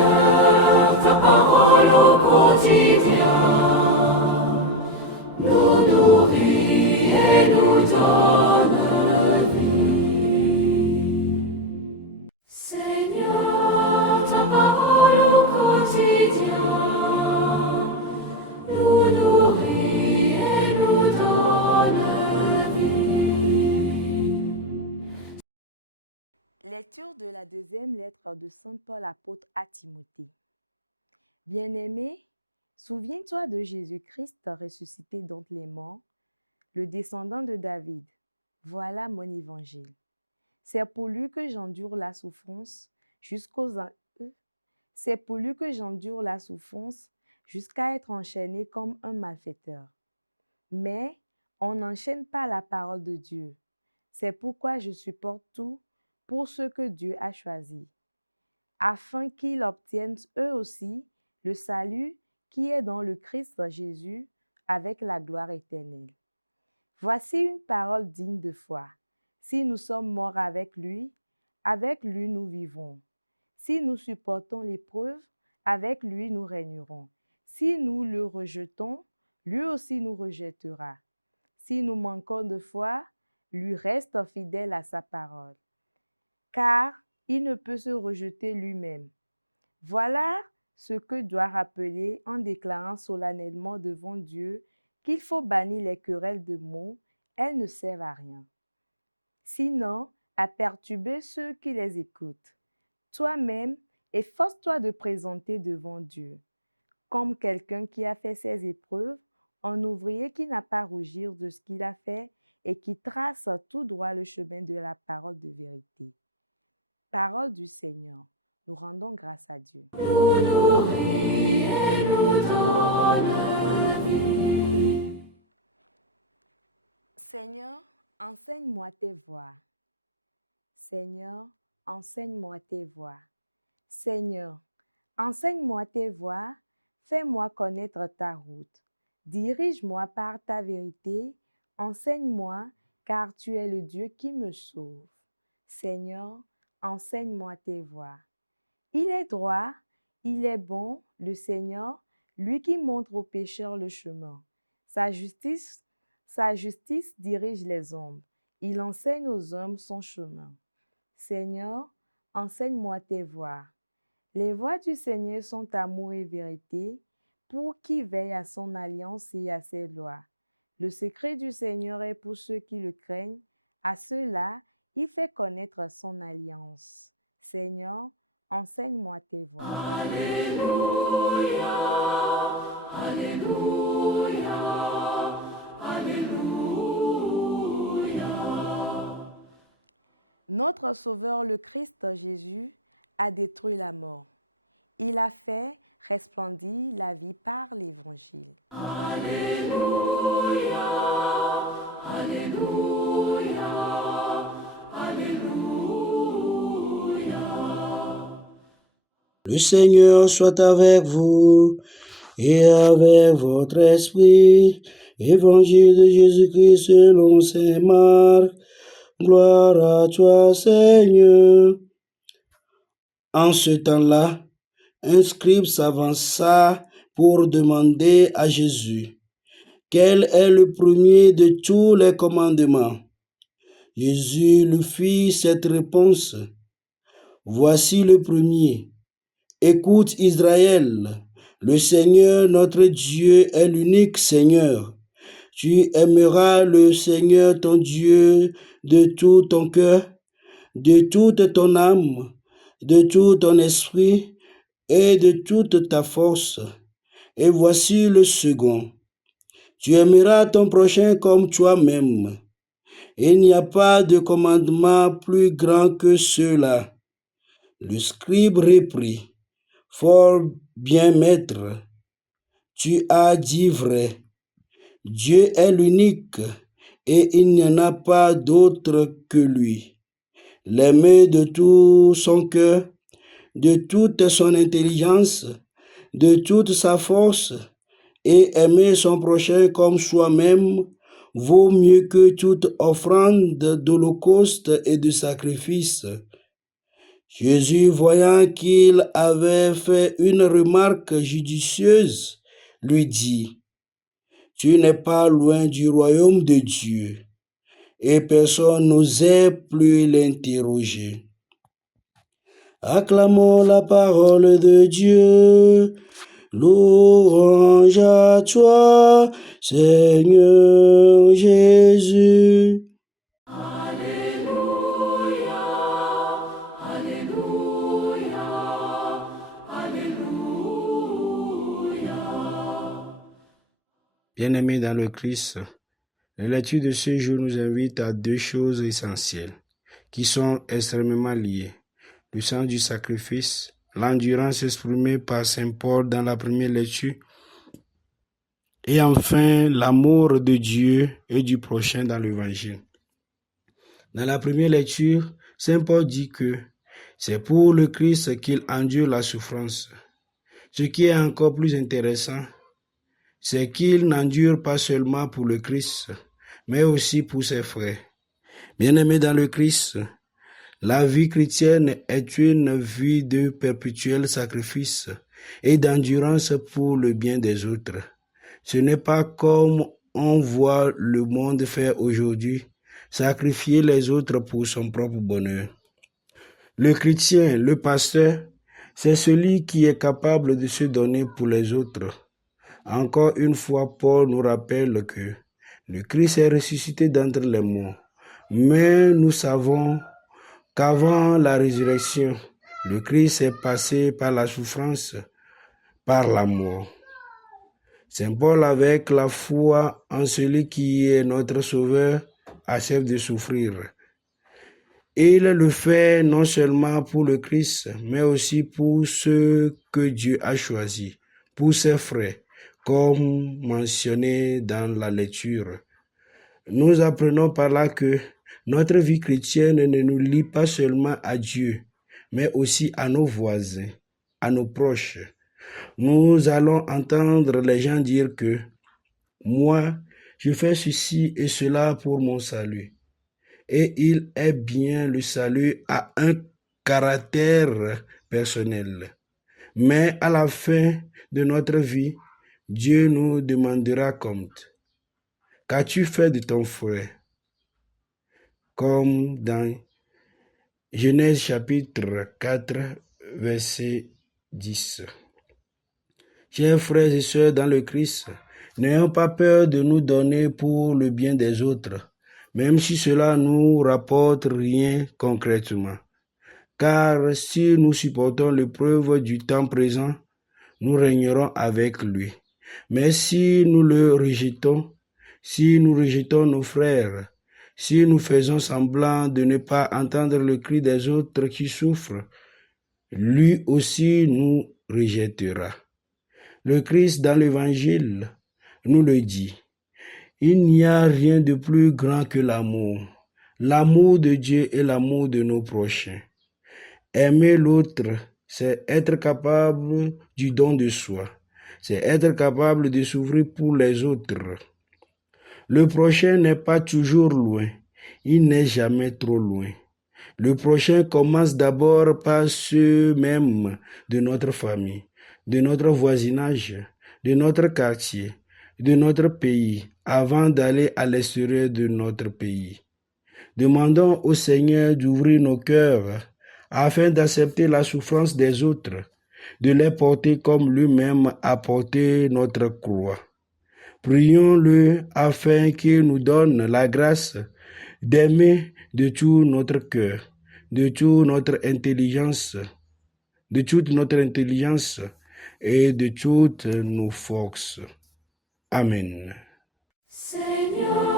Seigneur, ta parole au quotidien nous nourrit et nous donne vie. Seigneur, ta parole au quotidien nous nourrit et nous donne vie. Lecture de la deuxième lettre de Saint Paul apôtre à Timothée. Bien-aimé, souviens-toi de Jésus-Christ ressuscité d'entre les morts, le descendant de David. Voilà mon évangile. C'est pour lui que j'endure la souffrance jusqu'à être enchaîné comme un malfaiteur. Mais on n'enchaîne pas la parole de Dieu. C'est pourquoi je supporte tout pour ceux que Dieu a choisis, afin qu'ils obtiennent eux aussi le salut qui est dans le Christ Jésus avec la gloire éternelle. Voici une parole digne de foi. Si nous sommes morts avec lui nous vivons. Si nous supportons l'épreuve, avec lui nous régnerons. Si nous le rejetons, lui aussi nous rejettera. Si nous manquons de foi, lui reste fidèle à sa parole, car il ne peut se rejeter lui-même. Voilà ce que doit rappeler en déclarant solennellement devant Dieu qu'il faut bannir les querelles de mots, elles ne servent à rien, sinon à perturber ceux qui les écoutent. Toi-même, efforce-toi de présenter devant Dieu, comme quelqu'un qui a fait ses épreuves, un ouvrier qui n'a pas à rougir de ce qu'il a fait et qui trace tout droit le chemin de la parole de vérité. Parole du Seigneur. Nous rendons grâce à Dieu. Nous nourrit et nous donne vie. Seigneur, enseigne-moi tes voies. Seigneur, enseigne-moi tes voies. Seigneur, enseigne-moi tes voies, fais-moi connaître ta route. Dirige-moi par ta vérité, enseigne-moi, car tu es le Dieu qui me sauve. Seigneur, enseigne-moi tes voies. Il est droit, il est bon, le Seigneur, lui qui montre aux pécheurs le chemin. Sa justice dirige les hommes. Il enseigne aux hommes son chemin. Seigneur, enseigne-moi tes voies. Les voies du Seigneur sont amour et vérité, pour qui veille à son alliance et à ses lois. Le secret du Seigneur est pour ceux qui le craignent. À ceux-là, il fait connaître son alliance. Seigneur, enseigne-moi tes voies. Alléluia, Alléluia, Alléluia. Notre Sauveur, le Christ Jésus, a détruit la mort. Il a fait resplendir la vie par l'Évangile. Alléluia, Alléluia, Alléluia. Le Seigneur soit avec vous et avec votre esprit. Évangile de Jésus-Christ selon saint Marc. Gloire à toi, Seigneur. En ce temps-là, un scribe s'avança pour demander à Jésus quel est le premier de tous les commandements. Jésus lui fit cette réponse. Voici le premier. Écoute Israël, le Seigneur notre Dieu est l'unique Seigneur. Tu aimeras le Seigneur ton Dieu de tout ton cœur, de toute ton âme, de tout ton esprit et de toute ta force. Et voici le second. Tu aimeras ton prochain comme toi-même. Il n'y a pas de commandement plus grand que ceux-là. Le scribe reprit. Fort bien, maître, tu as dit vrai. Dieu est l'unique et il n'y en a pas d'autre que lui. L'aimer de tout son cœur, de toute son intelligence, de toute sa force et aimer son prochain comme soi-même vaut mieux que toute offrande d'holocauste et de sacrifice. Jésus, voyant qu'il avait fait une remarque judicieuse, lui dit, « Tu n'es pas loin du royaume de Dieu. » Et personne n'osait plus l'interroger. Acclamons la parole de Dieu. Louange à toi, Seigneur Jésus. Alléluia, Alléluia, Alléluia. Bien-aimés dans le Christ, la lecture de ce jour nous invite à deux choses essentielles qui sont extrêmement liées. Le sens du sacrifice, l'endurance exprimée par saint Paul dans la première lecture, et enfin l'amour de Dieu et du prochain dans l'Évangile. Dans la première lecture, saint Paul dit que c'est pour le Christ qu'il endure la souffrance. Ce qui est encore plus intéressant, c'est qu'il n'endure pas seulement pour le Christ, mais aussi pour ses frères. Bien-aimés dans le Christ, la vie chrétienne est une vie de perpétuel sacrifice et d'endurance pour le bien des autres. Ce n'est pas comme on voit le monde faire aujourd'hui, sacrifier les autres pour son propre bonheur. Le chrétien, le pasteur, c'est celui qui est capable de se donner pour les autres. Encore une fois, Paul nous rappelle que le Christ est ressuscité d'entre les morts, mais nous savons qu'avant la résurrection, le Christ est passé par la souffrance, par la mort. Saint Paul, avec la foi en celui qui est notre Sauveur, accepte de souffrir. Il le fait non seulement pour le Christ, mais aussi pour ceux que Dieu a choisis, pour ses frères, comme mentionné dans la lecture. Nous apprenons par là que notre vie chrétienne ne nous lie pas seulement à Dieu, mais aussi à nos voisins, à nos proches. Nous allons entendre les gens dire que moi, je fais ceci et cela pour mon salut. Et il est bien, le salut a un caractère personnel. Mais à la fin de notre vie, Dieu nous demandera compte. Qu'as-tu fait de ton frère? Comme dans Genèse chapitre 4, verset 10. Chers frères et sœurs dans le Christ, n'ayons pas peur de nous donner pour le bien des autres, même si cela ne nous rapporte rien concrètement. Car si nous supportons l'épreuve du temps présent, nous régnerons avec lui. Mais si nous le rejetons, si nous rejetons nos frères, si nous faisons semblant de ne pas entendre le cri des autres qui souffrent, lui aussi nous rejettera. Le Christ dans l'Évangile nous le dit. Il n'y a rien de plus grand que l'amour de Dieu et l'amour de nos prochains. Aimer l'autre, c'est être capable du don de soi, c'est être capable de s'ouvrir pour les autres. Le prochain n'est pas toujours loin, il n'est jamais trop loin. Le prochain commence d'abord par ceux mêmes de notre famille, de notre voisinage, de notre quartier, de notre pays, avant d'aller à l'extérieur de notre pays. Demandons au Seigneur d'ouvrir nos cœurs afin d'accepter la souffrance des autres, de les porter comme lui-même a porté notre croix. Prions-le afin qu'il nous donne la grâce d'aimer de tout notre cœur, de toute notre intelligence et de toutes nos forces. Amen. Seigneur,